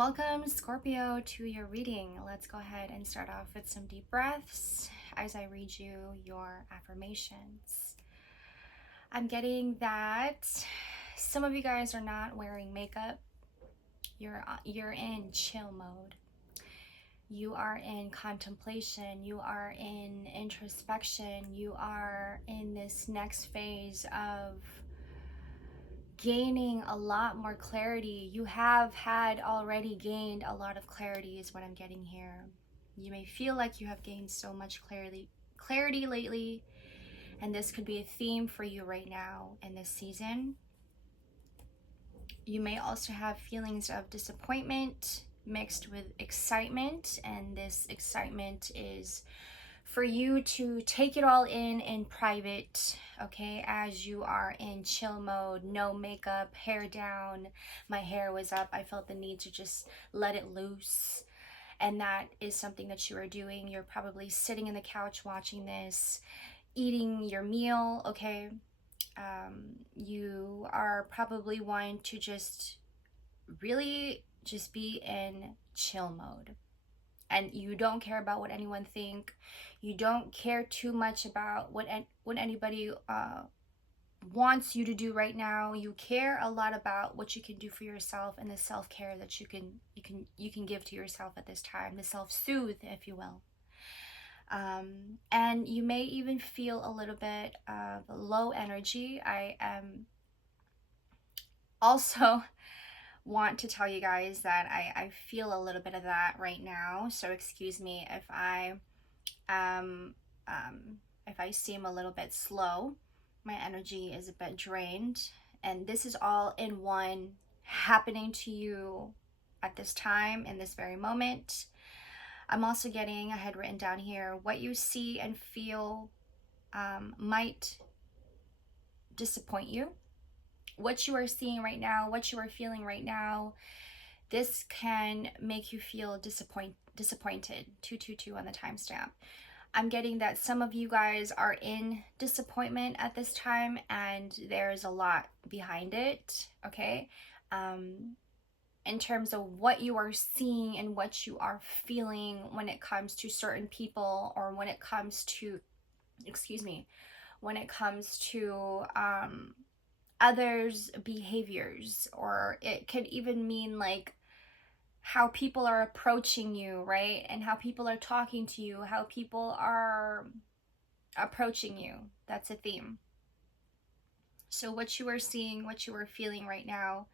Welcome, Scorpio, to your reading. Let's go ahead and start off with some deep breaths as I read you your affirmations. I'm getting that some of you guys are not wearing makeup. You're in chill mode. You are in contemplation. You are in introspection. You are in this next phase of gaining a lot more clarity. You have had already gained a lot of clarity is what I'm getting here. You may feel like you have gained so much clarity lately, and this could be a theme for you right now in this season. You may also have feelings of disappointment mixed with excitement, and this excitement is for you to take it all in private, okay, as you are in chill mode, no makeup, hair down. My hair was up. I felt the need to just let it loose. And that is something that you are doing. You're probably sitting in the couch watching this, eating your meal, okay? You are probably wanting to just really just be in chill mode. And you don't care about what anyone think. You don't care too much about what anybody wants you to do right now. You care a lot about what you can do for yourself and the self-care that you can give to yourself at this time, the self-soothe, if you will. And you may even feel a little bit of low energy. I am also want to tell you guys that I feel a little bit of that right now, so excuse me if I seem a little bit slow. My energy is a bit drained, and this is all in one happening to you at this time, in this very moment. I'm also getting, I had written down here, what you see and feel might disappoint you. What you are seeing right now, what you are feeling right now, this can make you feel disappointed. 222 on the timestamp. I'm getting that some of you guys are in disappointment at this time, and there's a lot behind it, okay? In terms of what you are seeing and what you are feeling when it comes to certain people, or when it comes to, when it comes to others' behaviors, or it could even mean like how people are approaching you, right? And how people are talking to you, how people are approaching you. That's a theme. So what you are seeing, what you are feeling right now,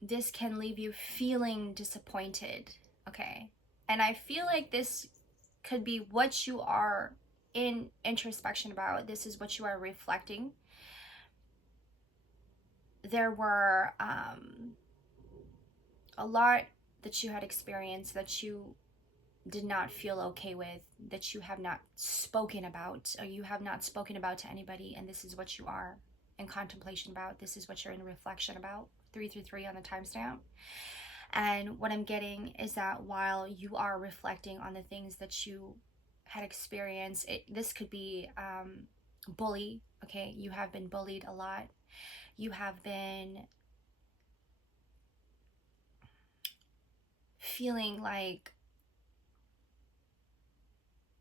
this can leave you feeling disappointed, okay? And I feel like this could be what you are in introspection about. This is what you are reflecting. There were a lot that you had experienced that you did not feel okay with, that you have not spoken about, or you have not spoken about to anybody, and this is what you are in contemplation about. This is what you're in reflection about. 333 on the timestamp. And what I'm getting is that while you are reflecting on the things that you had experienced, this could be bully, okay? You have been bullied a lot. You have been feeling like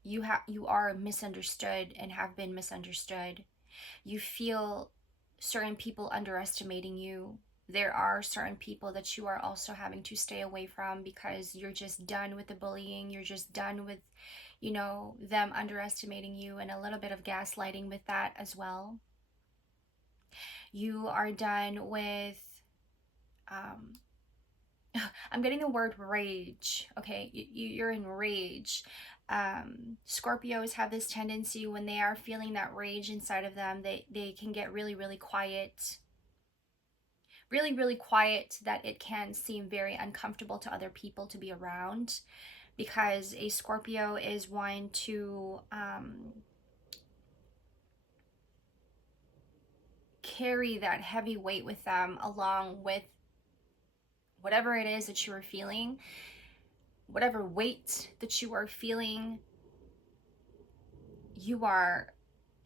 you are misunderstood and have been misunderstood. You feel certain people underestimating you. There are certain people that you are also having to stay away from because you're just done with the bullying. You're just done with, them underestimating you, and a little bit of gaslighting with that as well. You are done with, I'm getting the word rage, okay? You're in rage. Scorpios have this tendency when they are feeling that rage inside of them, they can get really, really quiet. Really, really quiet, that it can seem very uncomfortable to other people to be around, because a Scorpio is one to carry that heavy weight with them, along with whatever it is that you are feeling, whatever weight that you are feeling. You are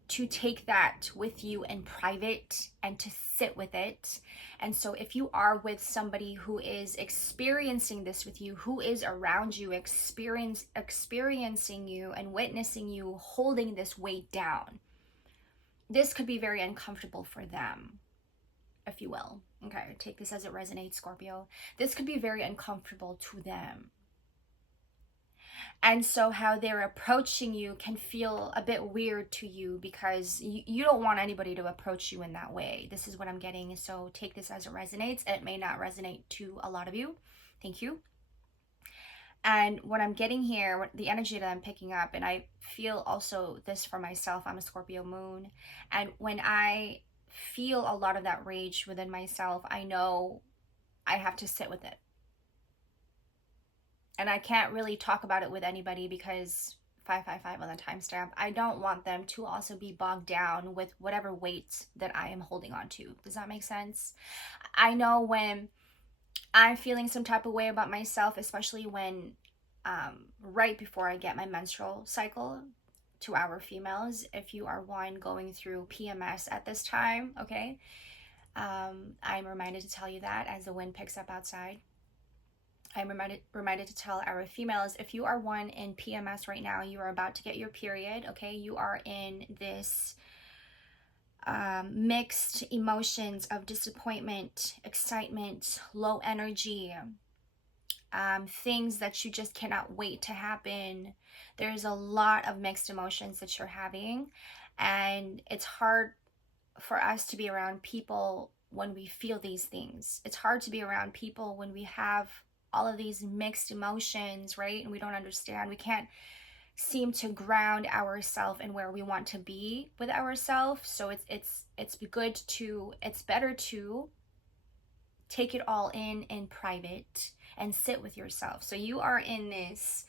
to take that with you in private and to sit with it. And so if you are with somebody who is experiencing this with you, who is around you, experiencing you and witnessing you holding this weight down, this could be very uncomfortable for them, if you will. Okay, take this as it resonates, Scorpio. This could be very uncomfortable to them. And so how they're approaching you can feel a bit weird to you because you don't want anybody to approach you in that way. This is what I'm getting. So take this as it resonates. It may not resonate to a lot of you. Thank you. And what I'm getting here, the energy that I'm picking up, and I feel also this for myself, I'm a Scorpio moon. And when I feel a lot of that rage within myself, I know I have to sit with it. And I can't really talk about it with anybody because 555 on the timestamp, I don't want them to also be bogged down with whatever weight that I am holding on to. Does that make sense? I know when I'm feeling some type of way about myself, especially when right before I get my menstrual cycle, to our females, if you are one going through PMS at this time, okay, I'm reminded to tell you that as the wind picks up outside. I'm reminded to tell our females, if you are one in PMS right now, you are about to get your period, okay? You are in this mixed emotions of disappointment, excitement, low energy, things that you just cannot wait to happen. There's a lot of mixed emotions that you're having, and it's hard for us to be around people when we feel these things. It's hard to be around people when we have all of these mixed emotions, right? And we don't understand. We can't seem to ground ourselves in where we want to be with ourselves. So it's better to take it all in private and sit with yourself. So you are in this,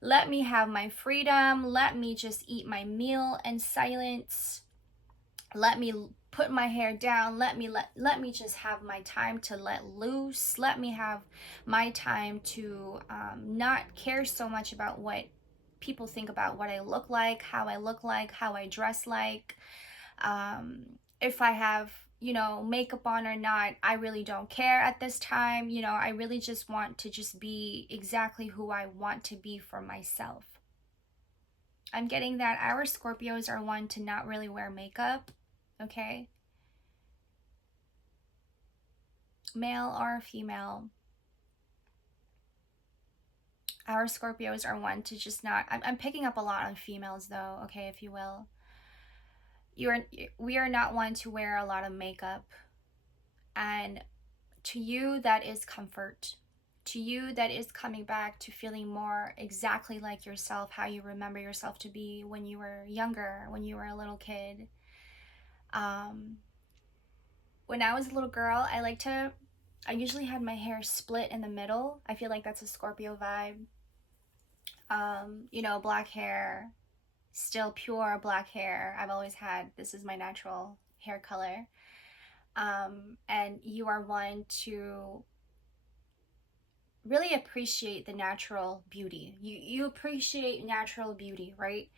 let me have my freedom, let me just eat my meal in silence, let me put my hair down, let me just have my time to let loose, let me have my time to not care so much about what people think about what I look like, how I dress like, if I have, makeup on or not. I really don't care at this time. I really just want to just be exactly who I want to be for myself. I'm getting that our Scorpios are one to not really wear makeup. Okay, male or female, our Scorpios are one to just not, I'm picking up a lot on females though, okay, if you will. We are not one to wear a lot of makeup, and to you that is comfort. To you that is coming back to feeling more exactly like yourself, how you remember yourself to be when you were younger, when you were a little kid. When I was a little girl, I usually had my hair split in the middle. I feel like that's a Scorpio vibe. Black hair, still pure black hair. I've always had, this is my natural hair color. And you are one to really appreciate the natural beauty. You appreciate natural beauty, right?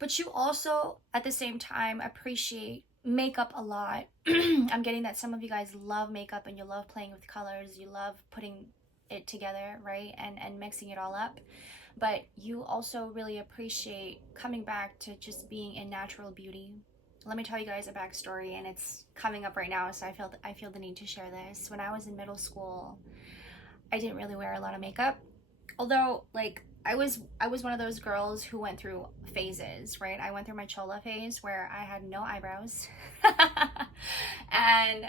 But you also, at the same time, appreciate makeup a lot. I'm getting that some of you guys love makeup and you love playing with colors. You love putting it together, right? And mixing it all up. But you also really appreciate coming back to just being in natural beauty. Let me tell you guys a backstory, and it's coming up right now, so I feel the need to share this. When I was in middle school, I didn't really wear a lot of makeup. Although, I was one of those girls who went through phases, right? I went through my chola phase where I had no eyebrows. And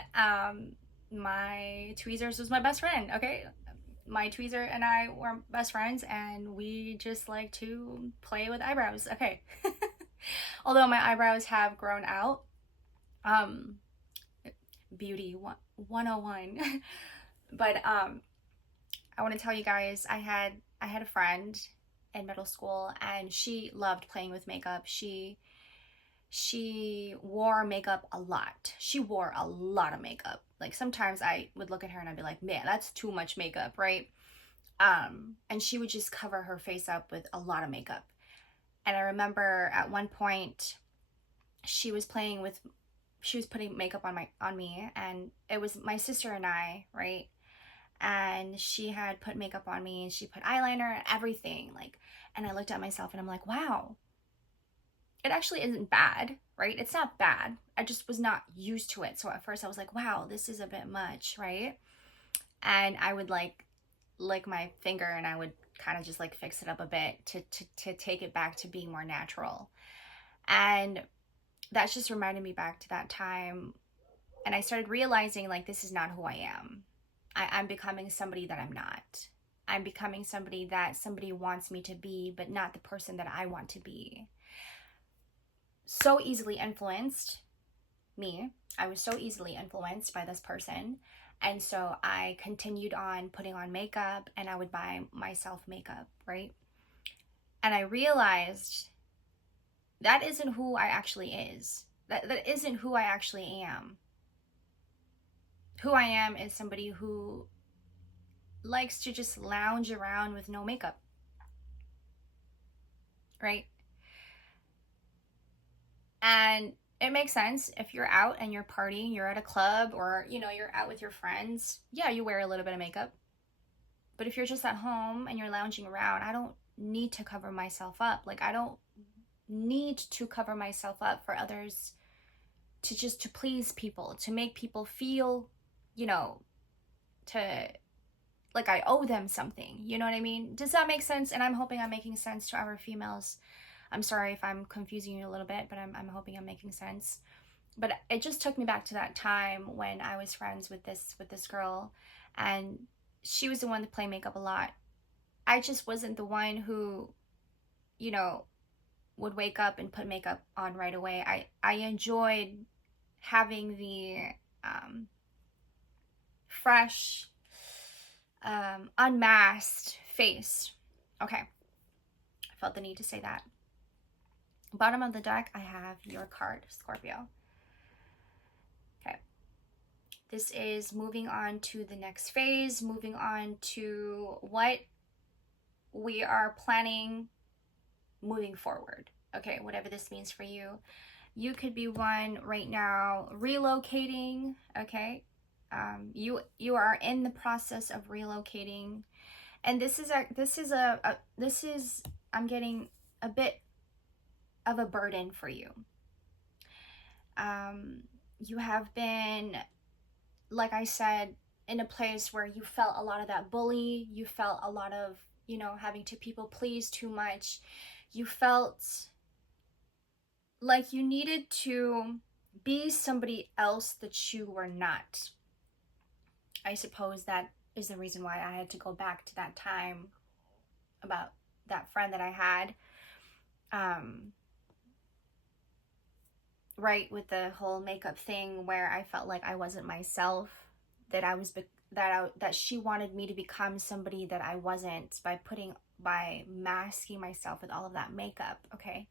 my tweezers was my best friend, okay? My tweezer and I were best friends, and we just like to play with eyebrows, okay? Although my eyebrows have grown out. Beauty 101. But I want to tell you guys, I had a friend in middle school, and she loved playing with makeup. She wore makeup a lot. She wore a lot of makeup. Like, sometimes I would look at her and I'd be like, man, that's too much makeup, right? And she would just cover her face up with a lot of makeup. And I remember at one point she was putting makeup on me, and it was my sister and I, right? And she had put makeup on me, and she put eyeliner and everything, like, and I looked at myself and I'm like, wow, it actually isn't bad, right? It's not bad. I just was not used to it. So at first I was like, wow, this is a bit much, right? And I would like lick my finger and I would kind of just like fix it up a bit to take it back to being more natural. And that's just reminded me back to that time. And I started realizing like this is not who I am. I'm becoming somebody that I'm not. I'm becoming somebody that somebody wants me to be, but not the person that I want to be. So easily influenced, me. I was so easily influenced by this person. And so I continued on putting on makeup, and I would buy myself makeup, right? And I realized that isn't who I actually is. That isn't who I actually am. Who I am is somebody who likes to just lounge around with no makeup, right? And it makes sense if you're out and you're partying, you're at a club, or you're out with your friends. Yeah, you wear a little bit of makeup. But if you're just at home and you're lounging around, I don't need to cover myself up. Like, I don't need to cover myself up for others, to please people, to make people feel, to like I owe them something. You know what I mean? Does that make sense? And I'm hoping I'm making sense to our females. I'm sorry if I'm confusing you a little bit, but I'm hoping I'm making sense. But it just took me back to that time when I was friends with this girl, and she was the one to play makeup a lot. I just wasn't the one who, would wake up and put makeup on right away. I enjoyed having the fresh, unmasked face. Okay, I felt the need to say that. Bottom of the deck, I have your card, Scorpio. Okay. This is moving on to the next phase, moving on to what we are planning moving forward. Okay, whatever this means for you. You could be one right now relocating, okay? You are in the process of relocating, and this is I'm getting a bit of a burden for you. You have been, like I said, in a place where you felt a lot of that bully. You felt a lot of, having to people please too much. You felt like you needed to be somebody else that you were not. I suppose that is the reason why I had to go back to that time about that friend that I had. Right, with the whole makeup thing, where I felt like I wasn't myself, that that she wanted me to become somebody that I wasn't by masking myself with all of that makeup, okay?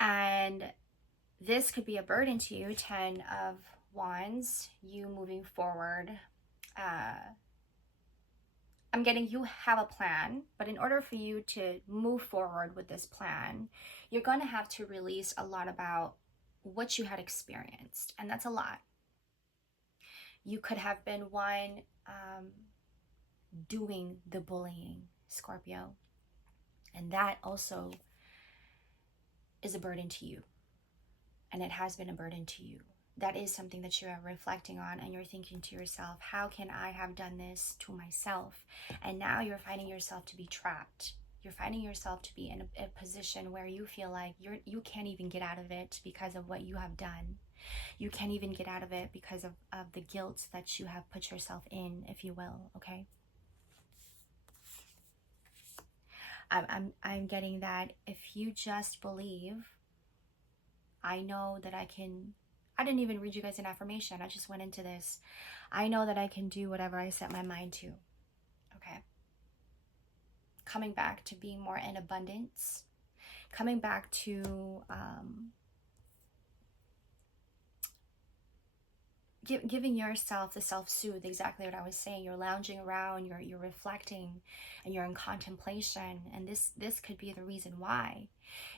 And this could be a burden to you. 10 of Wands, you moving forward. I'm getting you have a plan, but in order for you to move forward with this plan, you're going to have to release a lot about what you had experienced, and that's a lot. You could have been one doing the bullying, Scorpio, and that also is a burden to you, and it has been a burden to you. That is something that you are reflecting on, and you're thinking to yourself, how can I have done this to myself? And now you're finding yourself to be trapped. You're finding yourself to be in a position where you feel like you can't even get out of it because of what you have done. You can't even get out of it because of the guilt that you have put yourself in, if you will, okay? I'm getting that if you just believe, I know that I didn't even read you guys an affirmation. I just went into this. I know that I can do whatever I set my mind to, okay? Coming back to being more in abundance, coming back to giving yourself the self-soothe, exactly what I was saying. You're lounging around, you're reflecting, and you're in contemplation, and this could be the reason why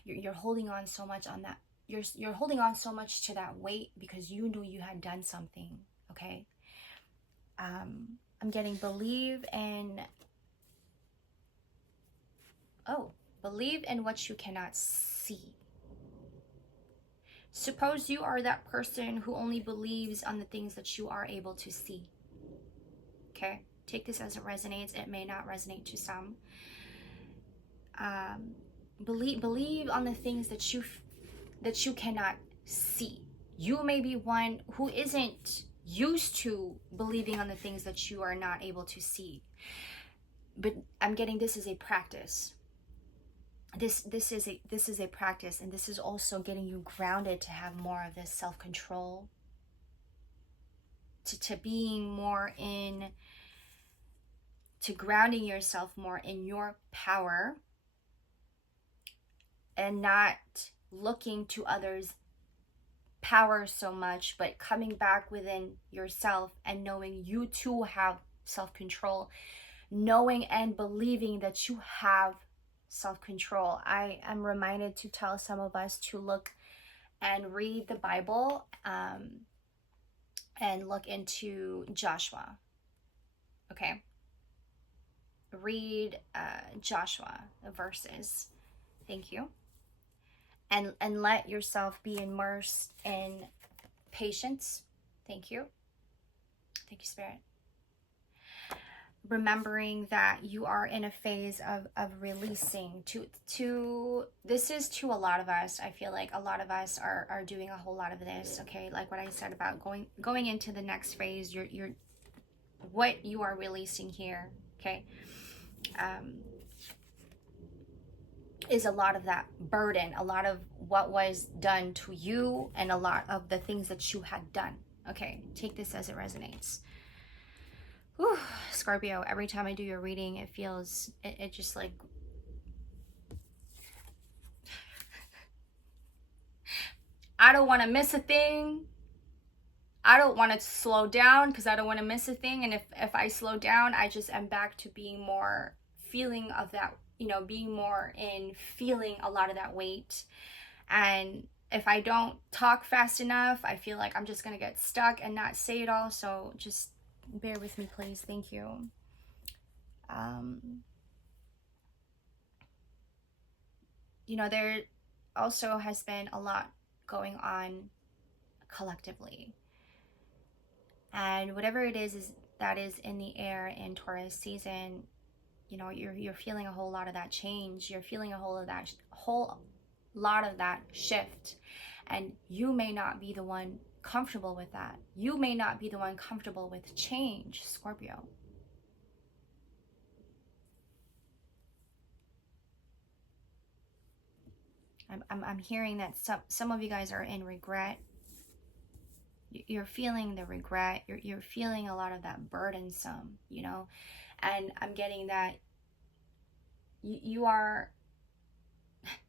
you're holding on so much on you're holding on so much to that weight because you knew you had done something. Okay. I'm getting believe in what you cannot see. Suppose you are that person who only believes on the things that you are able to see. Okay? Take this as it resonates. It may not resonate to some. Believe on the things that you cannot see. You may be one who isn't used to believing on the things that you are not able to see. But I'm getting this is a practice. This is a practice, and this is also getting you grounded to have more of this self-control, to being more to grounding yourself more in your power, and not looking to others' power so much, but coming back within yourself and knowing you too have self-control, knowing and believing that you have self-control. I am reminded to tell some of us to look and read the Bible, and look into Joshua. Okay, read Joshua verses. Thank you. And let yourself be immersed in patience. Thank you. Thank you, Spirit. Remembering that you are in a phase of releasing. This is to a lot of us. I feel like a lot of us are doing a whole lot of this. Okay, like what I said about going into the next phase. You're what you are releasing here. Okay, is a lot of that burden, a lot of what was done to you, and a lot of the things that you had done. Okay, take this as it resonates. Whew, Scorpio, every time I do your reading, it feels, it just like, I don't want to miss a thing. I don't want to slow down because I don't want to miss a thing. And if I slow down, I just am back to being more feeling of that, being more in feeling a lot of that weight. And if I don't talk fast enough, I feel like I'm just going to get stuck and not say it all. So just bear with me, please. Thank you. There also has been a lot going on collectively. And whatever it is that is in the air in Taurus season, you're feeling a whole lot of that change. You're feeling a whole lot of that shift. And you may not be the one comfortable with that. You may not be the one comfortable with change, Scorpio. I'm hearing that some of you guys are in regret. You're feeling the regret. You're feeling a lot of that burdensome, and I'm getting that you are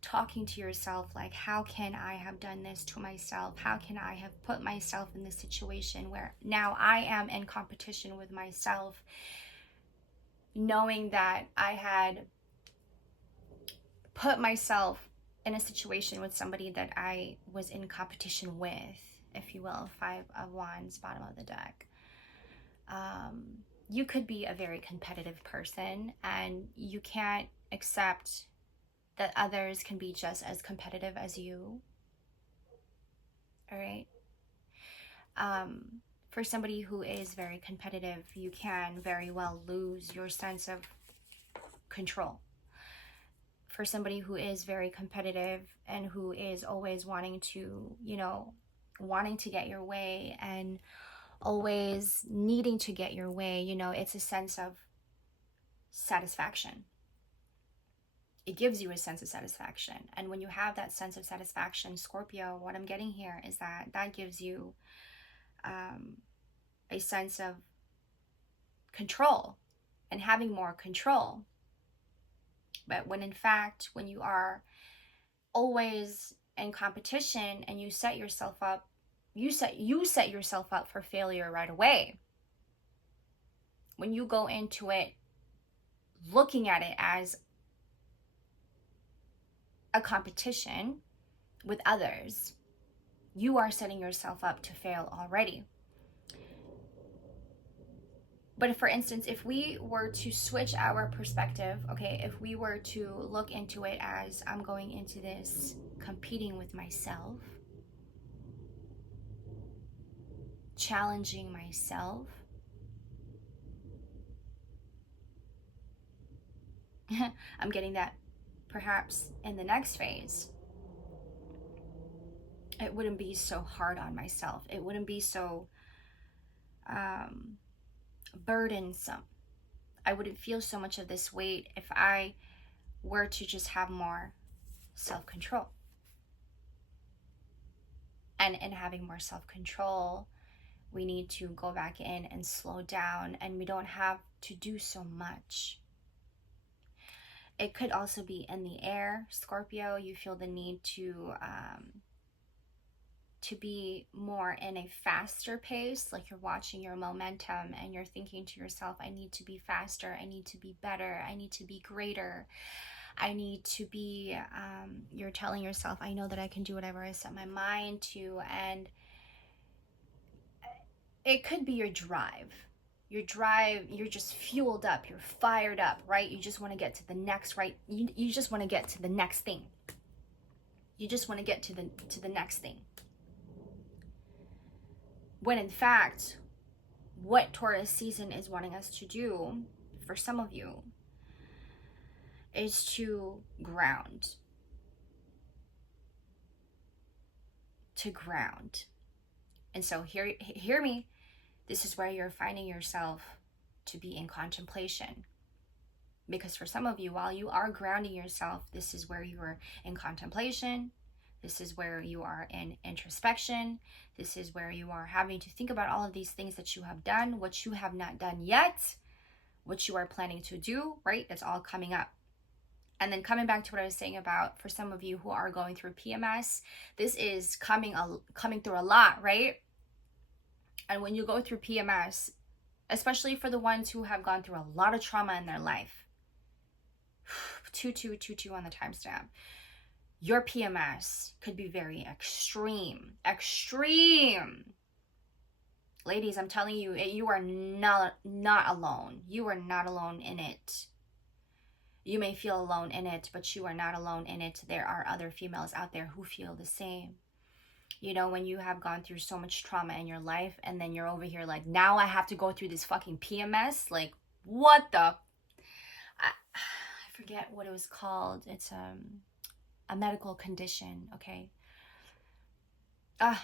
talking to yourself like, how can I have done this to myself? How can I have put myself in this situation where now I am in competition with myself, knowing that I had put myself in a situation with somebody that I was in competition with, if you will. 5 of Wands, bottom of the deck. You could be a very competitive person, and you can't accept that others can be just as competitive as you. All right. For somebody who is very competitive, you can very well lose your sense of control. For somebody who is very competitive and who is always wanting to get your way and always needing to get your way, it's a sense of satisfaction. It gives you a sense of satisfaction. And when you have that sense of satisfaction, Scorpio, what I'm getting here is that gives you a sense of control and having more control. But when in fact, when you are always in competition and you set yourself up for failure right away. When you go into it looking at it as a competition, with others, you are setting yourself up to fail already. But if, for instance, if we were to switch our perspective, okay, if we were to look into it as I'm going into this competing with myself, challenging myself, I'm getting that perhaps in the next phase, it wouldn't be so hard on myself. It wouldn't be so burdensome. I wouldn't feel so much of this weight if I were to just have more self-control. And in having more self-control, we need to go back in and slow down, and we don't have to do so much. It could also be in the air, Scorpio. You feel the need to be more in a faster pace, like you're watching your momentum and you're thinking to yourself, I need to be faster, I need to be better, I need to be greater, I need to be, you're telling yourself, I know that I can do whatever I set my mind to. And it could be your drive. Your drive, you're just fueled up, you're fired up, right? You just want to get to the next, right? You just want to get to the next thing. You just want to get to the next thing. When in fact, what Taurus season is wanting us to do, for some of you, is to ground. To ground. And so hear me. This is where you're finding yourself to be in contemplation. Because for some of you, while you are grounding yourself, this is where you are in contemplation. This is where you are in introspection. This is where you are having to think about all of these things that you have done, what you have not done yet, what you are planning to do, right? That's all coming up. And then coming back to what I was saying about, for some of you who are going through PMS, this is coming through a lot, right? And when you go through PMS, especially for the ones who have gone through a lot of trauma in their life, 2222 on the timestamp, your PMS could be very extreme. Ladies, I'm telling you, you are not alone. You are not alone in it. You may feel alone in it, but you are not alone in it. There are other females out there who feel the same. You know, when you have gone through so much trauma in your life, and then you're over here like, now I have to go through this fucking PMS. Like, what the? I forget what it was called. It's a medical condition, okay? I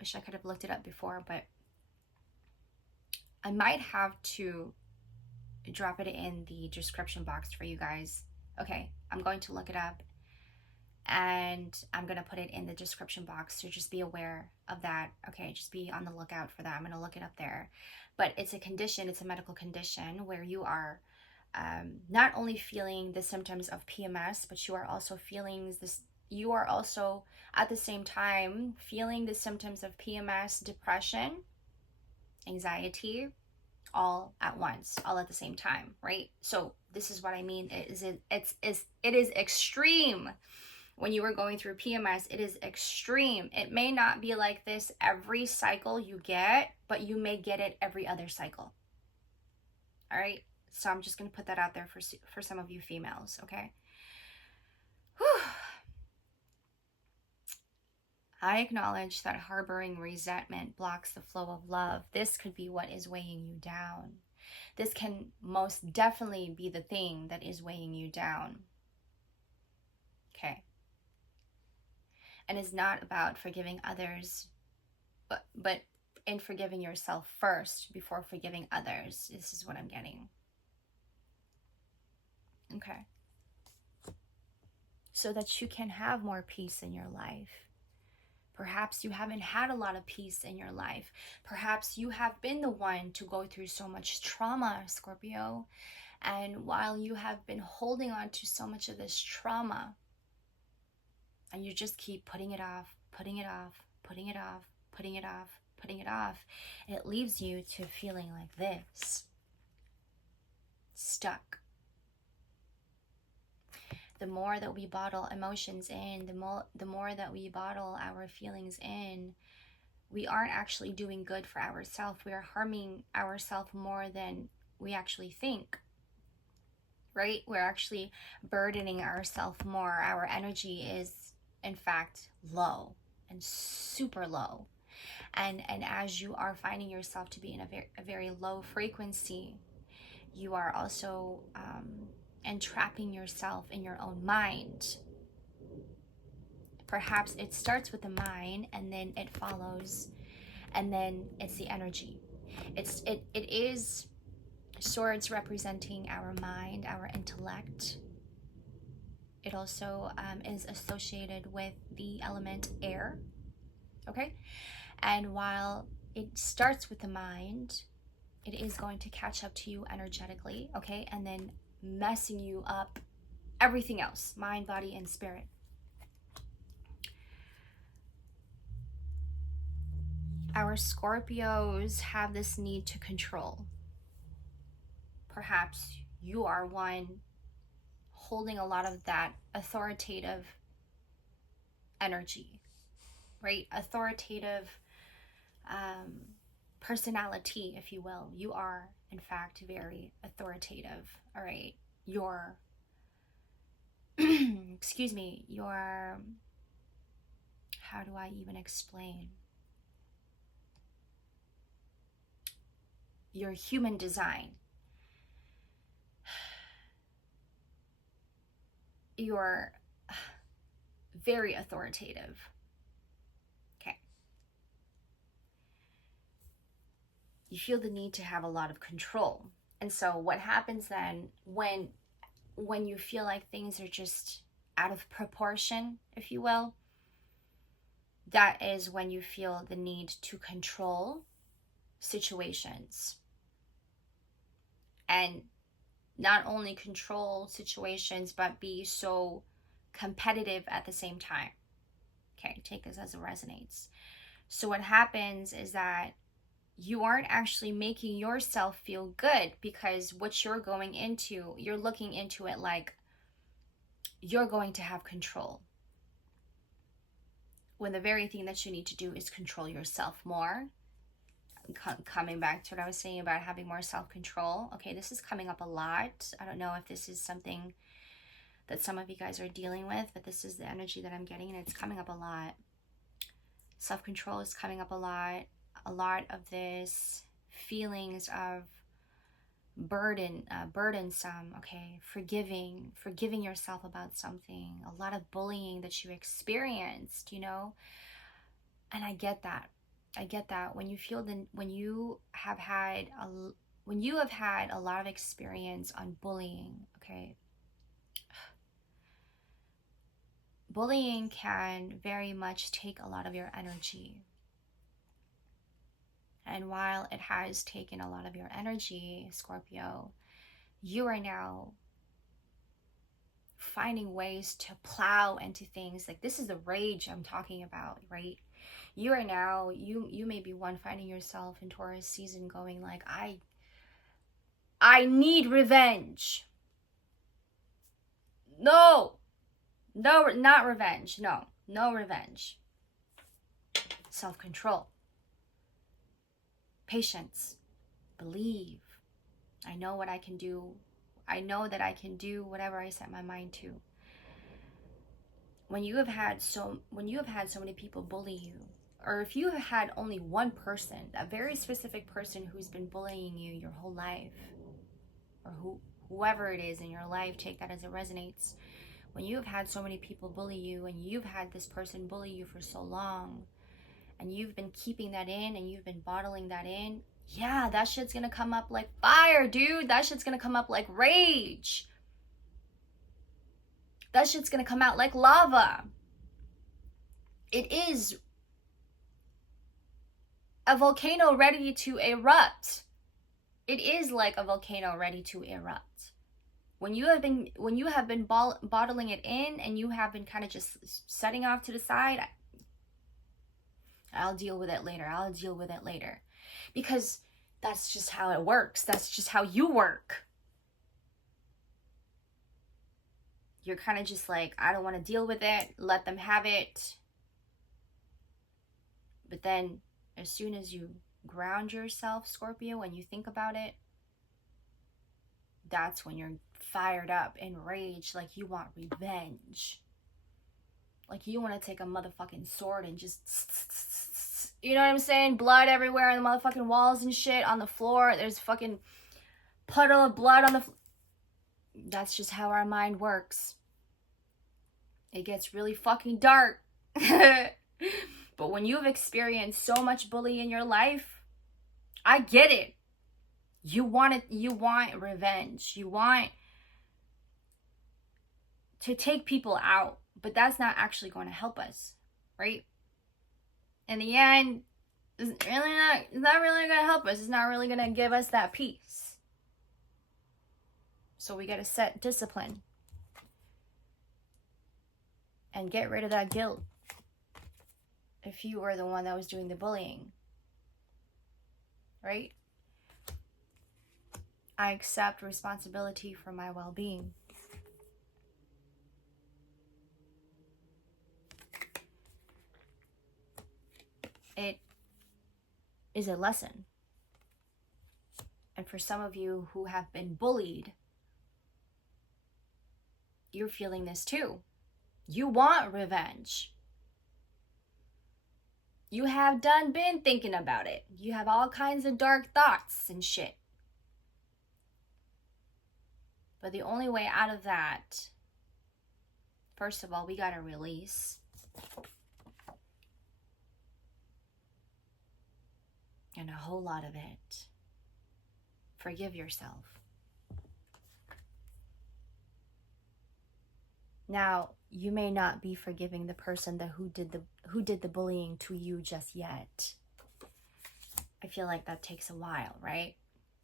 wish I could have looked it up before, but I might have to drop it in the description box for you guys. Okay, I'm going to look it up, and I'm going to put it in the description box, so just be aware of that. Okay, just be on the lookout for that. I'm going to look it up there. But it's a condition, it's a medical condition where you are not only feeling the symptoms of PMS, but you are also feeling this, you are also at the same time feeling the symptoms of PMS, depression, anxiety, all at once, all at the same time, right? So this is what I mean. It is extreme. When you are going through PMS, it is extreme. It may not be like this every cycle you get, but you may get it every other cycle. All right? So I'm just going to put that out there for some of you females, okay? Whew. I acknowledge that harboring resentment blocks the flow of love. This could be what is weighing you down. This can most definitely be the thing that is weighing you down. Okay. And it's not about forgiving others, but in forgiving yourself first before forgiving others. This is what I'm getting. Okay. So that you can have more peace in your life. Perhaps you haven't had a lot of peace in your life. Perhaps you have been the one to go through so much trauma, Scorpio. And while you have been holding on to so much of this trauma, and you just keep putting it off, putting it off, putting it off, putting it off, putting it off, it leaves you to feeling like this. Stuck. the more that we bottle emotions in, the more that we bottle our feelings in, we aren't actually doing good for ourselves. We are harming ourselves more than we actually think, right? We're actually burdening ourselves more. Our energy is, in fact, low and super low. And as you are finding yourself to be in a very low frequency, you are also entrapping yourself in your own mind. Perhaps it starts with the mind, and then it follows, and then it's the energy. It is swords representing our mind, our intellect. It also is associated with the element air. Okay, and while it starts with the mind, it is going to catch up to you energetically, okay, and then messing you up everything else, mind, body, and spirit. Our Scorpios have this need to control. Perhaps you are one holding a lot of that authoritative energy, right? Authoritative personality, if you will. You are, in fact, very authoritative, all right? You're, excuse me, you're, how do I even explain? Your human design. You're very authoritative. Okay. You feel the need to have a lot of control. And so what happens then when you feel like things are just out of proportion, if you will, that is when you feel the need to control situations. And not only control situations, but be so competitive at the same time. Okay, take this as it resonates. So what happens is that you aren't actually making yourself feel good, because what you're going into, you're looking into it like you're going to have control, when the very thing that you need to do is control yourself more. Coming back to what I was saying about having more self-control. Okay, this is coming up a lot. I don't know if this is something that some of you guys are dealing with, but this is the energy that I'm getting, and it's coming up a lot. Self-control is coming up a lot. A lot of this feelings of burdensome, okay, forgiving yourself about something, a lot of bullying that you experienced, you know. And I get that. When you feel when you have had a lot of experience on bullying, okay, bullying can very much take a lot of your energy. And while it has taken a lot of your energy, Scorpio, you are now finding ways to plow into things. Like, this is the rage I'm talking about, right? You are now, you may be one finding yourself in Taurus season going like, I need revenge. No, not revenge. No revenge. Self-control. Patience. Believe. I know what I can do. I know that I can do whatever I set my mind to. When you have had so many people bully you, or if you have had only one person, a very specific person who's been bullying you your whole life, or whoever it is in your life, take that as it resonates. When you have had so many people bully you, and you've had this person bully you for so long, and you've been keeping that in, and you've been bottling that in, yeah, that shit's gonna come up like fire, dude. That shit's gonna come up like rage. That shit's gonna come out like lava. It is a volcano ready to erupt. It is like a volcano ready to erupt. When you have been bottling it in, and you have been kind of just setting off to the side, I'll deal with it later. Because that's just how it works. That's just how you work. You're kind of just like, I don't want to deal with it. Let them have it. But then as soon as you ground yourself, Scorpio, when you think about it, that's when you're fired up, enraged, like you want revenge. Like you want to take a motherfucking sword and just, you know what I'm saying? Blood everywhere on the motherfucking walls and shit, on the floor. There's fucking puddle of blood on the floor. That's just how our mind works. It gets really fucking dark. But when you've experienced so much bullying in your life, I get it. You want it, you want revenge. You want to take people out, but that's not actually going to help us, right? In the end, it's not really going to help us. It's not really going to give us that peace. So we got to set discipline and get rid of that guilt. If you were the one that was doing the bullying, right? I accept responsibility for my well-being. It is a lesson. And for some of you who have been bullied, you're feeling this too. You want revenge. You have been thinking about it. You have all kinds of dark thoughts and shit. But the only way out of that, first of all, we gotta release. And a whole lot of it. Forgive yourself. Now, you may not be forgiving the person who did the bullying to you just yet. I feel like that takes a while, right?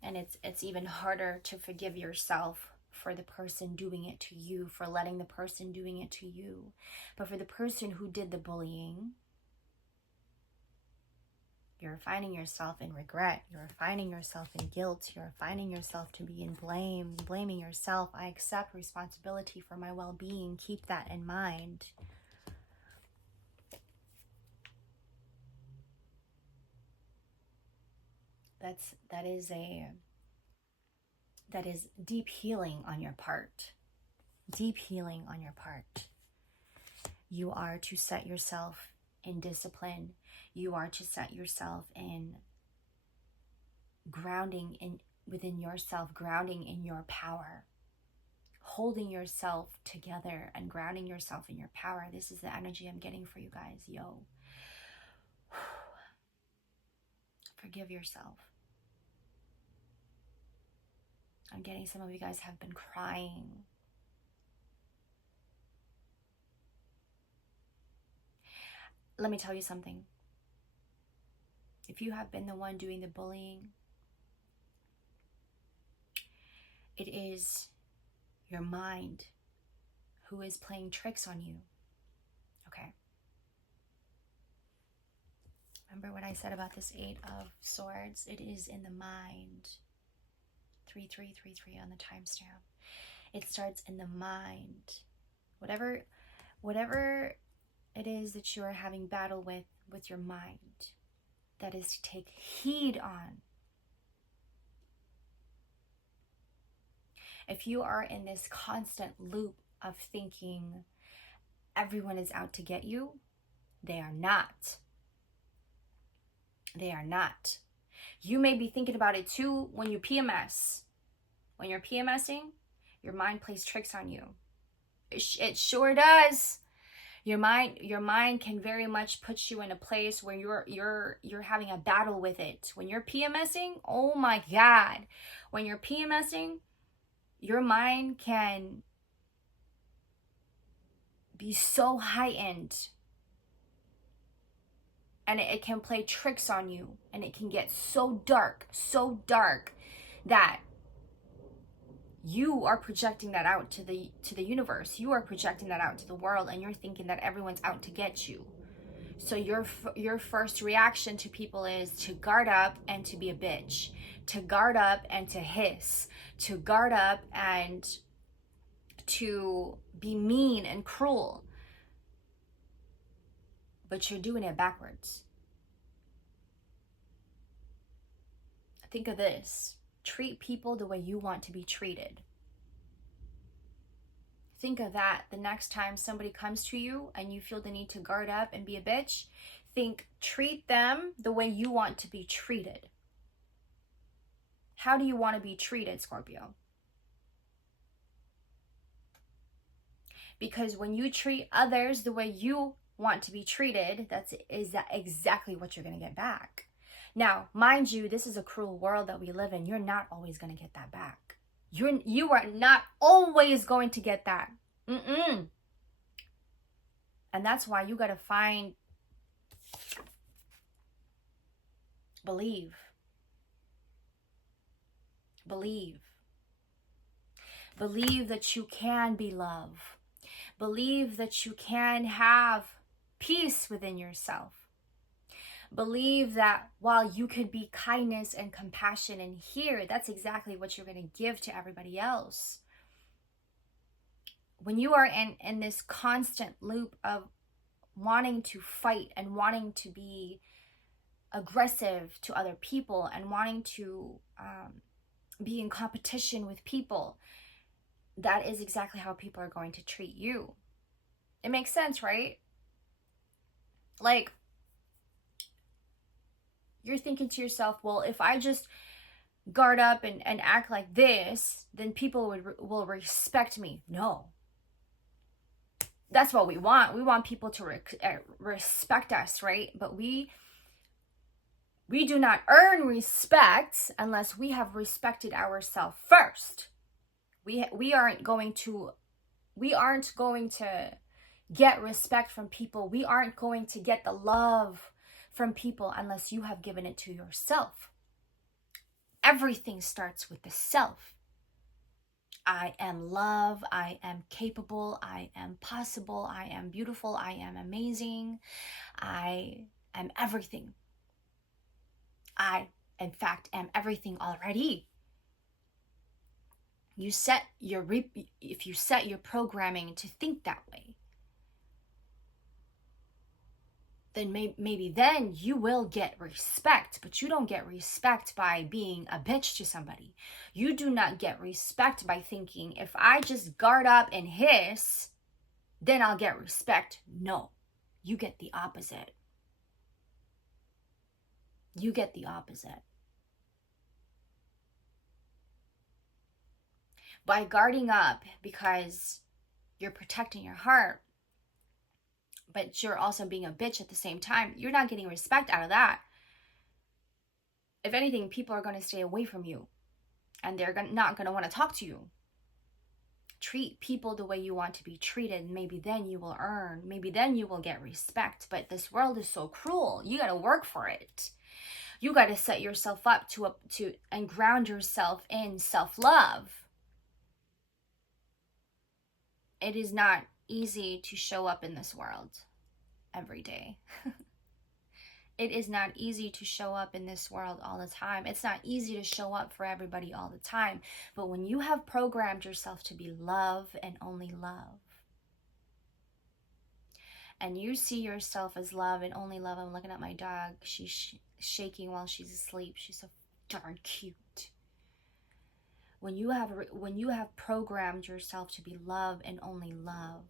And it's even harder to forgive yourself for the person doing it to you, for letting the person doing it to you. But for the person who did the bullying, you're finding yourself in regret. You're finding yourself in guilt. You're finding yourself to be in blame, blaming yourself. I accept responsibility for my well-being. Keep that in mind. That is deep healing on your part. Deep healing on your part. You are to set yourself in discipline. You are to set yourself in grounding within yourself, grounding in your power, holding yourself together and grounding yourself in your power. This is the energy I'm getting for you guys. Yo. Forgive yourself. I'm getting some of you guys have been crying. Let me tell you something. If you have been the one doing the bullying, it is your mind who is playing tricks on you. Okay. Remember what I said about this 8 of Swords? It is in the mind. 3333 on the timestamp. It starts in the mind. Whatever it is that you are having battle with your mind, that is to take heed on. If you are in this constant loop of thinking everyone is out to get you, they are not. They are not. You may be thinking about it too when you PMS. When you're PMSing, your mind plays tricks on you. It sure does. Your mind can very much put you in a place where you're having a battle with it. When you're PMSing, oh my God. When you're PMSing, your mind can be so heightened. And it can play tricks on you. And it can get so dark that you are projecting that out to the universe. You are projecting that out to the world, and you're thinking that everyone's out to get you. So your first reaction to people is to guard up and to be a bitch, to guard up and to hiss, to guard up and to be mean and cruel, but you're doing it backwards. Think of this. Treat people the way you want to be treated. Think of that the next time somebody comes to you and you feel the need to guard up and be a bitch. Think, treat them the way you want to be treated. How do you want to be treated, Scorpio? Because when you treat others the way you want to be treated, that exactly what you're going to get back. Now, mind you, this is a cruel world that we live in. You're not always going to get that back. You are not always going to get that. And that's why you got to believe. Believe that you can be love. Believe that you can have peace within yourself. Believe that while you can be kindness and compassion in here, that's exactly what you're going to give to everybody else. When you are in this constant loop of wanting to fight and wanting to be aggressive to other people and wanting to be in competition with people, that is exactly how people are going to treat you. It makes sense, right? Like, you're thinking to yourself, well, if I just guard up and act like this, then people will respect me. No. That's what we want. We want people to respect us, right? But we do not earn respect unless we have respected ourselves first. We aren't going to get respect from people. We aren't going to get the love from people unless you have given it to yourself. Everything starts with the self. I am love. I am capable. I am possible. I am beautiful. I am amazing. I am everything. I, in fact, am everything already. If you set your programming to think that way, then maybe then you will get respect. But you don't get respect by being a bitch to somebody. You do not get respect by thinking, if I just guard up and hiss, then I'll get respect. No, you get the opposite. You get the opposite. By guarding up because you're protecting your heart, but you're also being a bitch at the same time, you're not getting respect out of that. If anything, people are going to stay away from you and they're not going to want to talk to you. Treat people the way you want to be treated. Maybe then you will earn. Maybe then you will get respect. But this world is so cruel. You got to work for it. You got to set yourself up to and ground yourself in self-love. It is not easy to show up in this world every day. It is not easy to show up in this world all the time. It's not easy to show up for everybody all the time. But when you have programmed yourself to be love and only love, and you see yourself as love and only love. I'm looking at my dog. She's shaking while she's asleep. She's so darn cute. When you have programmed yourself to be love and only love,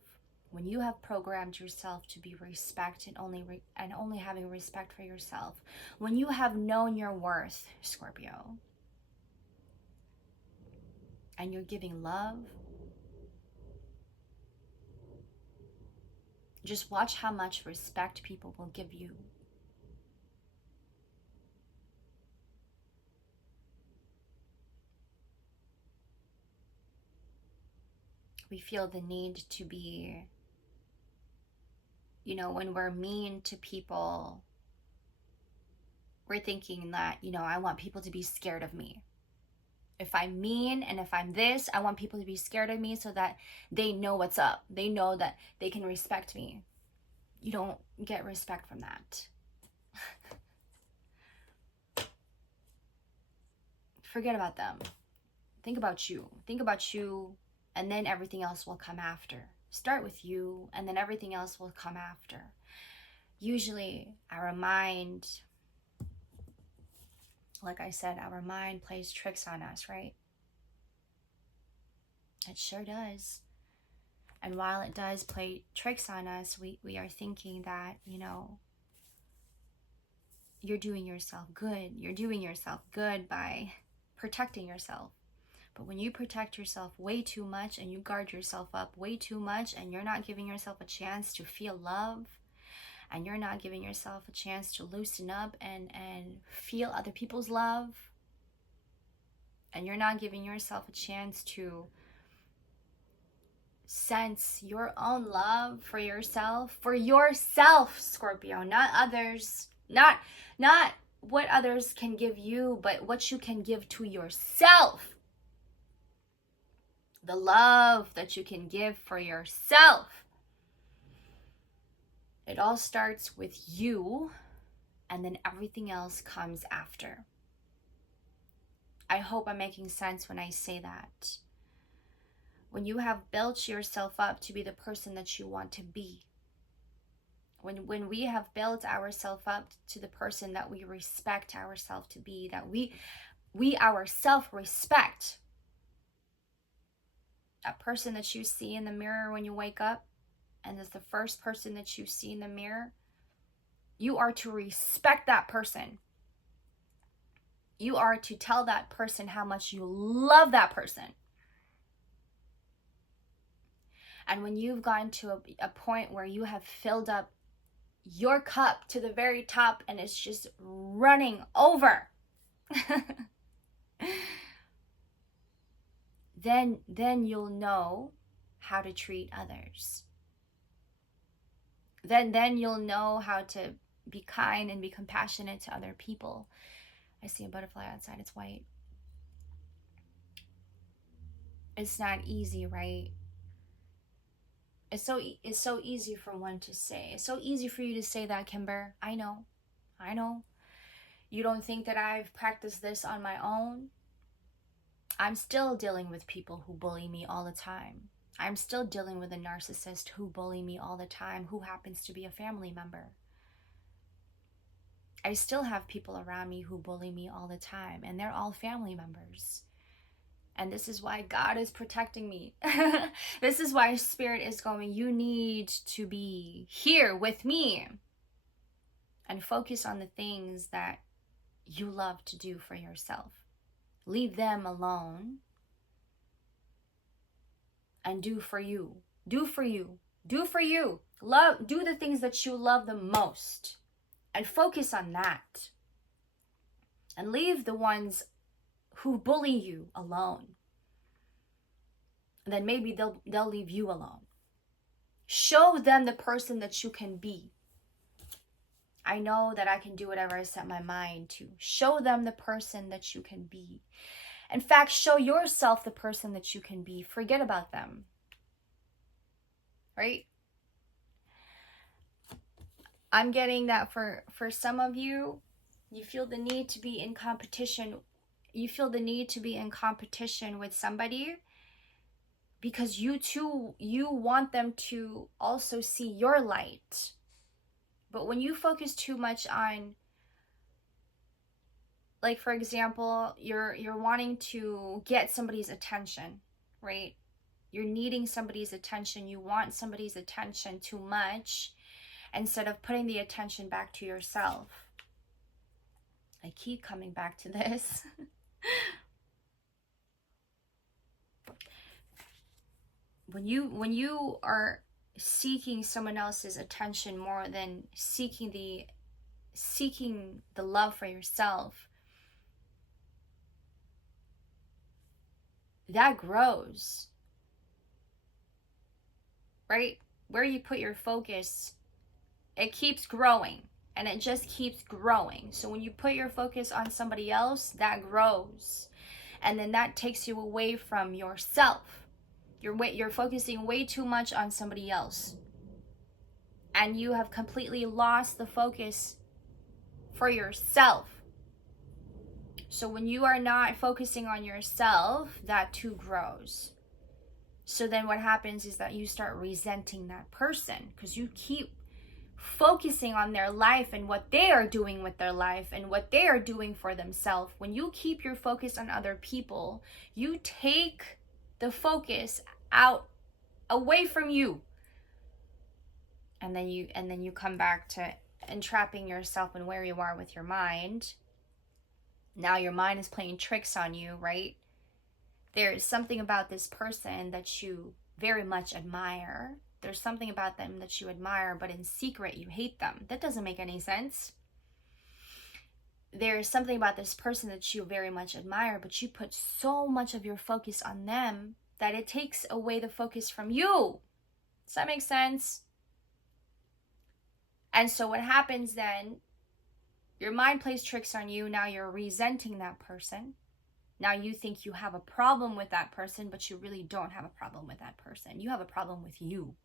when you have programmed yourself to be respect and only having respect for yourself, when you have known your worth, Scorpio, and you're giving love, just watch how much respect people will give you. We feel the need to be, when we're mean to people, we're thinking that, I want people to be scared of me. If I'm mean and if I'm this, I want people to be scared of me so that they know what's up. They know that they can respect me. You don't get respect from that. Forget about them. Think about you. Think about you and then everything else will come after. Start with you, and then everything else will come after. Usually our mind, like I said, our mind plays tricks on us, right? It sure does. And while it does play tricks on us, we are thinking that, you know, you're doing yourself good. You're doing yourself good by protecting yourself. But when you protect yourself way too much and you guard yourself up way too much and you're not giving yourself a chance to feel love, and you're not giving yourself a chance to loosen up and feel other people's love, and you're not giving yourself a chance to sense your own love for yourself, Scorpio, not others, not what others can give you, but what you can give to yourself. The love that you can give for yourself. It all starts with you, and then everything else comes after. I hope I'm making sense when I say that. When you have built yourself up to be the person that you want to be, when we have built ourselves up to the person that we respect ourselves to be, that we ourselves respect, that person that you see in the mirror when you wake up, and is the first person that you see in the mirror, you are to respect that person. You are to tell that person how much you love that person. And when you've gotten to a point where you have filled up your cup to the very top and it's just running over, then you'll know how to treat others. Then you'll know how to be kind and be compassionate to other people. I see a butterfly outside. It's white. It's not easy, right? It's so easy for one to say. It's so easy for you to say that, Kimber. I know. You don't think that I've practiced this on my own? I'm still dealing with people who bully me all the time. I'm still dealing with a narcissist who bully me all the time, who happens to be a family member. I still have people around me who bully me all the time, and they're all family members. And this is why God is protecting me. This is why Spirit is going, you need to be here with me and focus on the things that you love to do for yourself. Leave them alone and do for you. Do for you. Do for you. Do the things that you love the most and focus on that. And leave the ones who bully you alone. And then maybe they'll leave you alone. Show them the person that you can be. I know that I can do whatever I set my mind to. Show them the person that you can be. In fact, show yourself the person that you can be. Forget about them. Right? I'm getting that for some of you, you feel the need to be in competition. You feel the need to be in competition with somebody because you want them to also see your light. But when you focus too much on, like, for example, you're wanting to get somebody's attention, right? You're needing somebody's attention. You want somebody's attention too much instead of putting the attention back to yourself. I keep coming back to this. When you are seeking someone else's attention more than seeking the love for yourself, that grows, right? Where you put your focus, it keeps growing, and it just keeps growing. So when you put your focus on somebody else, that grows, and then that takes you away from yourself. You're focusing way too much on somebody else, and you have completely lost the focus for yourself. So when you are not focusing on yourself, that too grows. So then what happens is that you start resenting that person because you keep focusing on their life and what they are doing with their life and what they are doing for themselves. When you keep your focus on other people, you take the focus out away from you. And then you come back to entrapping yourself in where you are with your mind. Now your mind is playing tricks on you, right? There is something about this person that you very much admire. There's something about them that you admire, but in secret you hate them. That doesn't make any sense. There's something about this person that you very much admire, but you put so much of your focus on them that it takes away the focus from you. Does that make sense? And so what happens then, your mind plays tricks on you. Now you're resenting that person. Now you think you have a problem with that person, but you really don't have a problem with that person. You have a problem with you.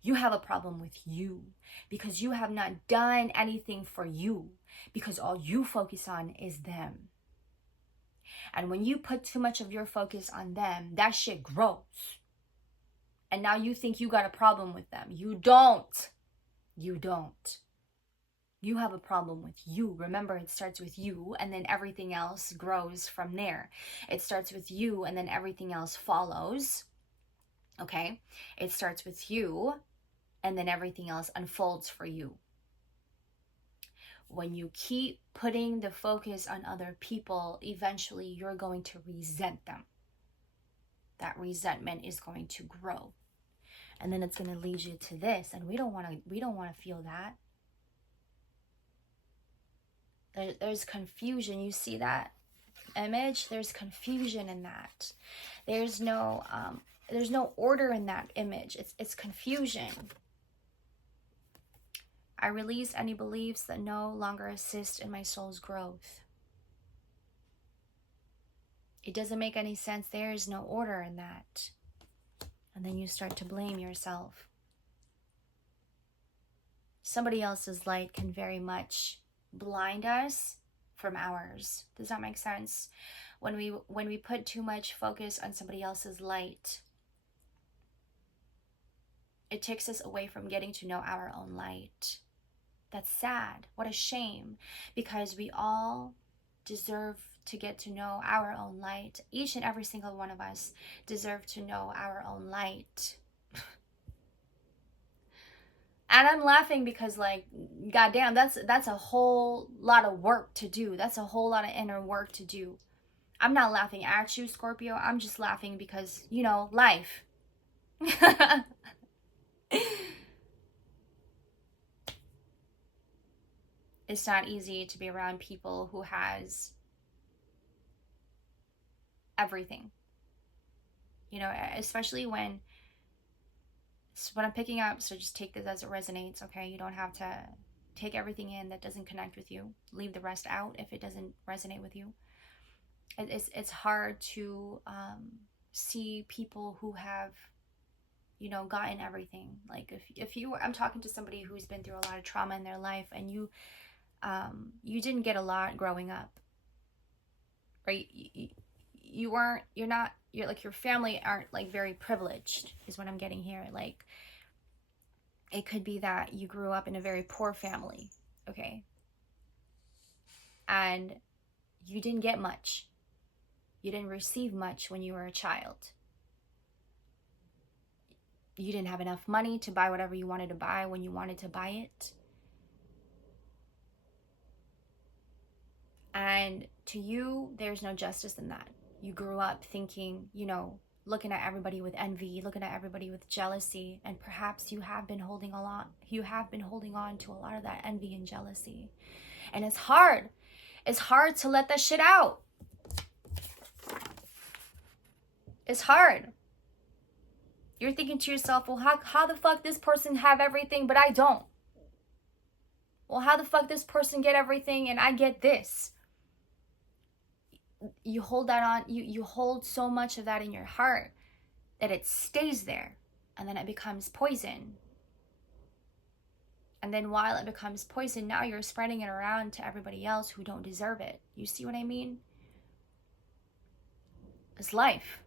You have a problem with you because you have not done anything for you, because all you focus on is them. And when you put too much of your focus on them, that shit grows. And now you think you got a problem with them. You don't. You don't. You have a problem with you. Remember, it starts with you and then everything else grows from there. It starts with you and then everything else follows. Okay? It starts with you and then everything else unfolds for you. When you keep putting the focus on other people, eventually you're going to resent them. That resentment is going to grow. And then it's going to lead you to this. And we don't want to feel that. There's confusion. You see that image? There's confusion in that. There's no order in that image. It's confusion. I release any beliefs that no longer assist in my soul's growth. It doesn't make any sense. There is no order in that. And then you start to blame yourself. Somebody else's light can very much blind us from ours. Does that make sense? When we put too much focus on somebody else's light, it takes us away from getting to know our own light. That's sad. What a shame. Because we all deserve to get to know our own light. Each and every single one of us deserve to know our own light. And I'm laughing because, like, goddamn, that's a whole lot of work to do. That's a whole lot of inner work to do. I'm not laughing at you, Scorpio. I'm just laughing because, you know, life. It's not easy to be around people who has everything. You know, especially when it's what I'm picking up, so just take this as it resonates, okay? You don't have to take everything in that doesn't connect with you. Leave the rest out if it doesn't resonate with you. It's hard to see people who have, you know, gotten everything. Like if you were, I'm talking to somebody who's been through a lot of trauma in their life, and you didn't get a lot growing up, right? You're like, your family aren't like very privileged is what I'm getting here. Like, it could be that you grew up in a very poor family, okay? And you didn't get much. You didn't receive much when you were a child. You didn't have enough money to buy whatever you wanted to buy when you wanted to buy it. And to you, there's no justice in that. You grew up thinking, you know, looking at everybody with envy, looking at everybody with jealousy, and perhaps you have been holding on to a lot of that envy and jealousy. And it's hard. It's hard to let that shit out. It's hard. You're thinking to yourself, well, how the fuck this person have everything but I don't? Well, how the fuck this person get everything and I get this? You hold that on, you hold so much of that in your heart that it stays there, and then it becomes poison. And then while it becomes poison, now you're spreading it around to everybody else who don't deserve it. You see what I mean? It's life.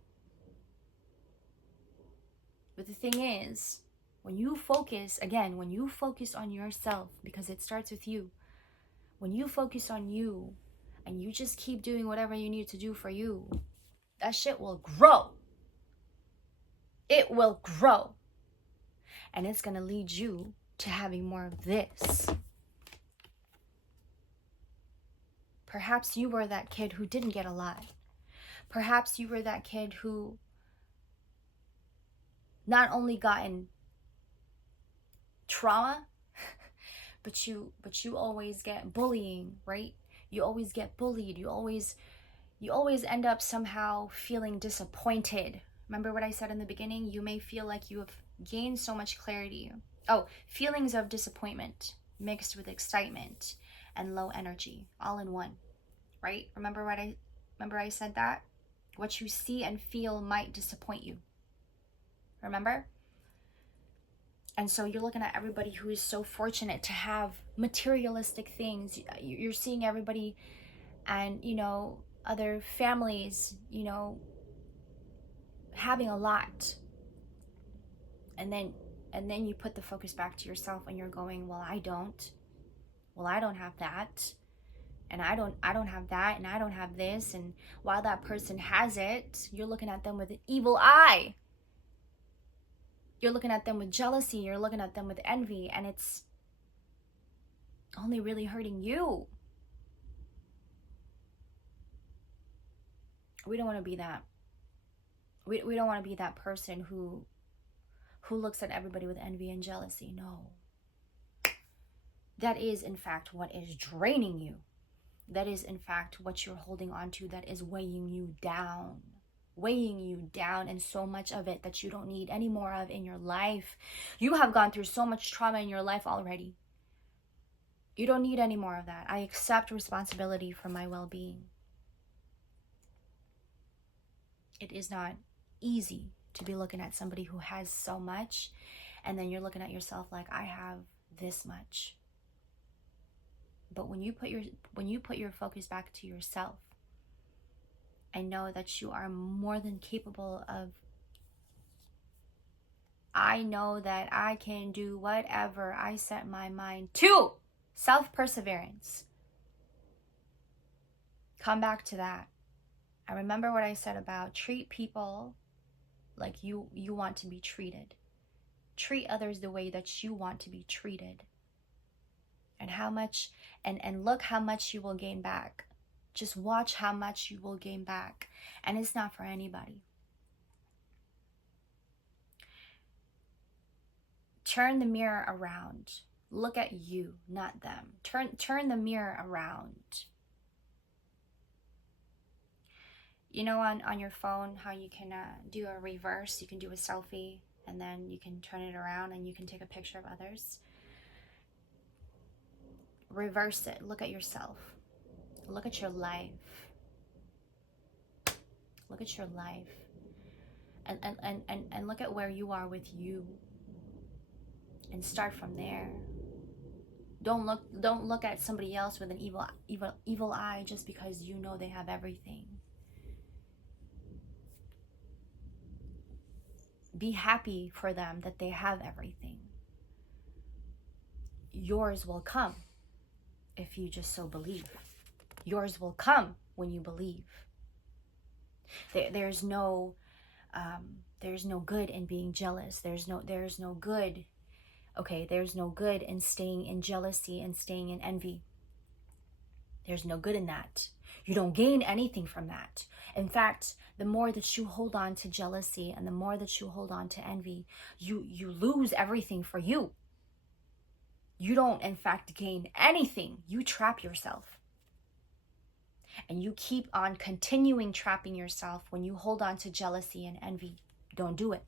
But the thing is, when you focus, again, when you focus on yourself, because it starts with you, when you focus on you and you just keep doing whatever you need to do for you, that shit will grow. It will grow. And it's going to lead you to having more of this. Perhaps you were that kid who didn't get a lot. Perhaps you were that kid who not only got in trauma, but you always get bullying, right? You always get bullied. You always end up somehow feeling disappointed. Remember what I said in the beginning? You may feel like you have gained so much clarity. Oh, feelings of disappointment mixed with excitement and low energy, all in one, right? Remember I said that? What you see and feel might disappoint you. Remember? And so you're looking at everybody who is so fortunate to have materialistic things. You're seeing everybody and, other families, having a lot. And then you put the focus back to yourself and you're going, well, I don't. Well, I don't have that. And I don't have that, and I don't have this. And while that person has it, you're looking at them with an evil eye. You're looking at them with jealousy. You're looking at them with envy. And it's only really hurting you. We don't want to be that. We don't want to be that person who looks at everybody with envy and jealousy. No. That is, in fact, what is draining you. That is, in fact, what you're holding on to, that is weighing you down. Weighing you down, and so much of it that you don't need any more of in your life. You have gone through so much trauma in your life already. You don't need any more of that. I accept responsibility for my well-being. It is not easy to be looking at somebody who has so much, and then you're looking at yourself like, I have this much. But when you put your focus back to yourself and know that you are more than capable of, I know that I can do whatever I set my mind to. Self-perseverance. Come back to that. And remember what I said about treat people like you want to be treated. Treat others the way that you want to be treated. And how much, and look how much you will gain back. Just watch how much you will gain back. And it's not for anybody. Turn the mirror around. Look at you, not them. Turn the mirror around. On your phone, how you can do a reverse. You can do a selfie, and then you can turn it around and you can take a picture of others. Reverse it. Look at yourself. Look at your life. Look at your life. And look at where you are with you. And start from there. Don't look at somebody else with an evil eye just because you know they have everything. Be happy for them that they have everything. Yours will come if you just so believe. Yours will come when you believe. There's no good in being jealous. There's no good. Okay, there's no good in staying in jealousy and staying in envy. There's no good in that. You don't gain anything from that. In fact, the more that you hold on to jealousy and the more that you hold on to envy, you lose everything for you. You don't, in fact, gain anything. You trap yourself. And you keep on continuing trapping yourself when you hold on to jealousy and envy. Don't do it.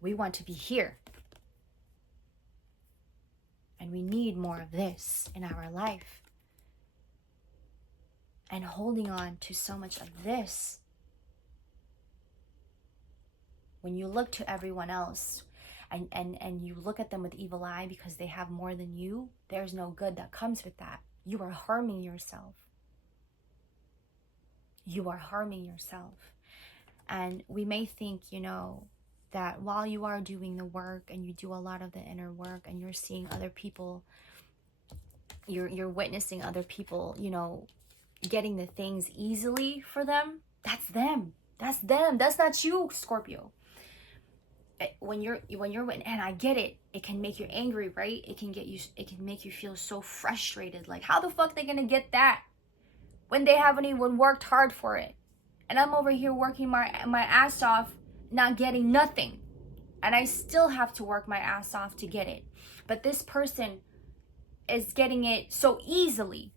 We want to be here. And we need more of this in our life. And holding on to so much of this. When you look to everyone else and you look at them with evil eye because they have more than you, there's no good that comes with that. You are harming yourself. You are harming yourself. And we may think, that while you are doing the work and you do a lot of the inner work and you're seeing other people, you're witnessing other people, you know, getting the things easily for them, that's them. That's them. That's not you, Scorpio. When you're and I get it, it can make you angry, right? It can make you feel so frustrated. Like, how the fuck they gonna get that when they haven't even worked hard for it? And I'm over here working my ass off, not getting nothing. And I still have to work my ass off to get it. But this person is getting it so easily.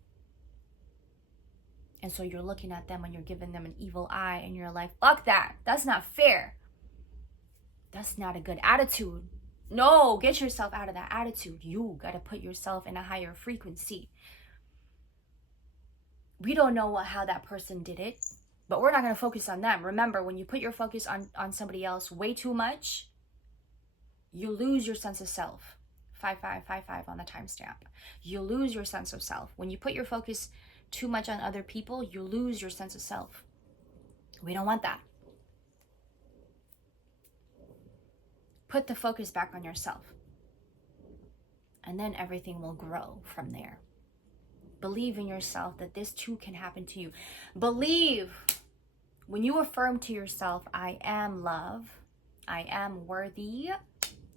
And so you're looking at them and you're giving them an evil eye and you're like, fuck that. That's not fair. That's not a good attitude. No, get yourself out of that attitude. You got to put yourself in a higher frequency. We don't know how that person did it, but we're not going to focus on them. Remember, when you put your focus on somebody else way too much, you lose your sense of self. 5555 on the timestamp. You lose your sense of self. When you put your focus too much on other people, you lose your sense of self. We don't want that. Put the focus back on yourself. And then everything will grow from there. Believe in yourself that this too can happen to you. Believe. When you affirm to yourself, I am love, I am worthy,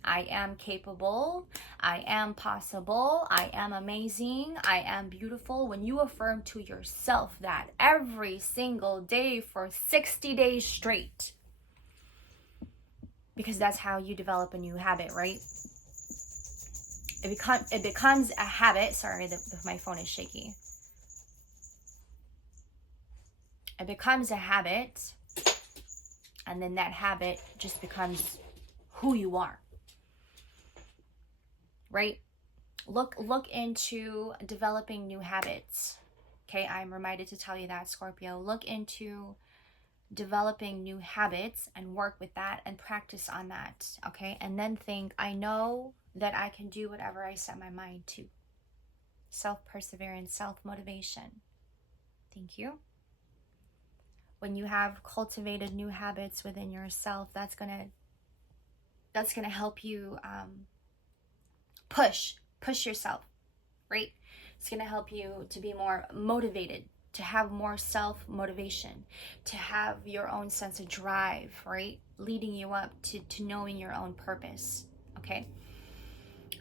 I am capable, I am possible, I am amazing, I am beautiful. When you affirm to yourself that every single day for 60 days straight, because that's how you develop a new habit, right? It becomes a habit. Sorry, my phone is shaky. It becomes a habit, and then that habit just becomes who you are. Right? Look into developing new habits. Okay, I'm reminded to tell you that, Scorpio. Look into developing new habits and work with that and practice on that. Okay, and then think, I know that I can do whatever I set my mind to. Self-perseverance, self-motivation. Thank you. When you have cultivated new habits within yourself, that's gonna help you push yourself, right? It's gonna help you to be more motivated, to have more self-motivation, to have your own sense of drive, right? Leading you up to knowing your own purpose, okay?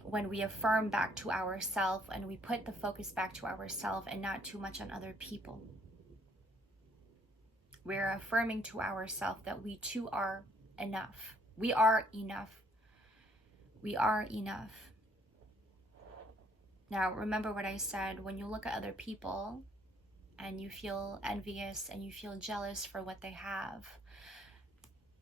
When we affirm back to ourselves and we put the focus back to ourselves and not too much on other people, we're affirming to ourselves that we too are enough. We are enough. We are enough. Now, remember what I said. When you look at other people and you feel envious and you feel jealous for what they have,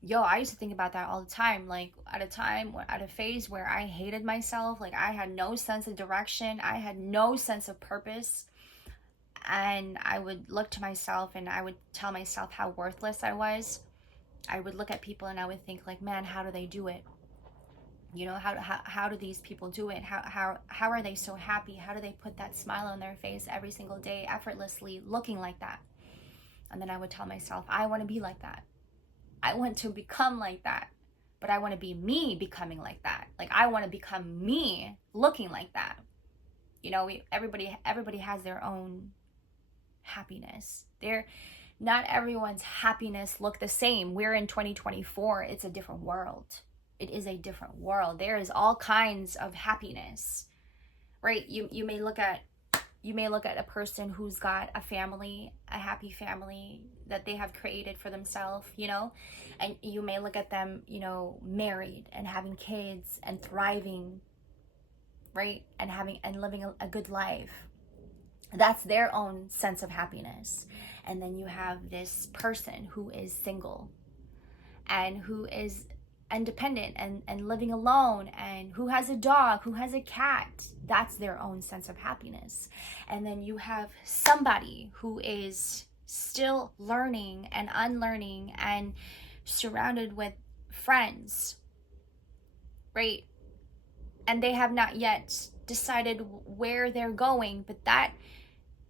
I used to think about that all the time. Like, at a phase where I hated myself, like I had no sense of direction, I had no sense of purpose, and I would look to myself and I would tell myself how worthless I was. I would look at people and I would think, like, man, how do they do it? You know, how do these people do it? How are they so happy? How do they put that smile on their face every single day, effortlessly looking like that? And then I would tell myself, I want to be like that. I want to become like that, but I want to be me becoming like that. Like, I want to become me looking like that. You know, everybody has their own happiness. Not everyone's happiness look the same. We're in 2024. It's a different world. It is a different world. There is all kinds of happiness, right? You may look at a person who's got a family, a happy family that they have created for themselves, you know, and you may look at them, you know, married and having kids and thriving, right? And living a good life. That's their own sense of happiness. And then you have this person who is single and who is independent and living alone and who has a dog, who has a cat. That's their own sense of happiness. And then you have somebody who is still learning and unlearning and surrounded with friends, right? And they have not yet decided where they're going, but that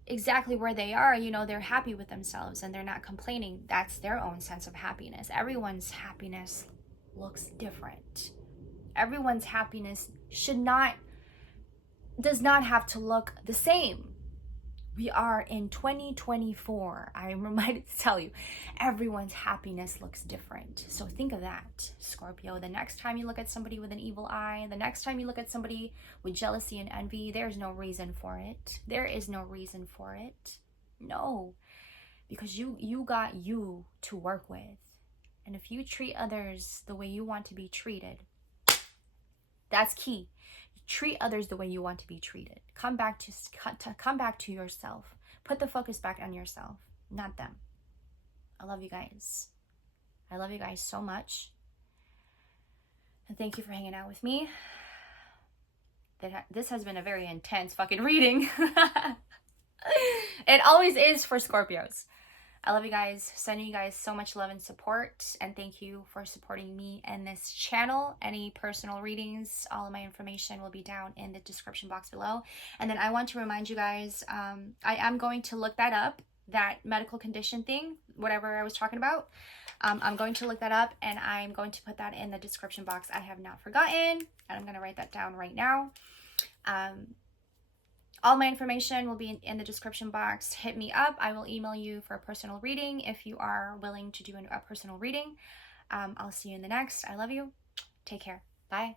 exactly where they are, you know, they're happy with themselves and they're not complaining. That's their own sense of happiness. Everyone's happiness looks different. Everyone's happiness does not have to look the same. We are in 2024. I am reminded to tell you, everyone's happiness looks different. So think of that, Scorpio. The next time you look at somebody with an evil eye, the next time you look at somebody with jealousy and envy, there's no reason for it. There is no reason for it. No, because you got you to work with. And if you treat others the way you want to be treated, that's key. Treat others the way you want to be treated. Come back to yourself. Put the focus back on yourself, not them. I love you guys. I love you guys so much. And thank you for hanging out with me. This has been a very intense fucking reading. It always is for Scorpios. I love you guys. Sending you guys so much love and support. And thank you for supporting me and this channel. Any personal readings, all of my information will be down in the description box below. And then I want to remind you guys, I am going to look that up, that medical condition thing, whatever I was talking about. I'm going to look that up and I'm going to put that in the description box. I have not forgotten, and I'm going to write that down right now. All my information will be in the description box. Hit me up. I will email you for a personal reading if you are willing to do a personal reading. I'll see you in the next. I love you. Take care. Bye.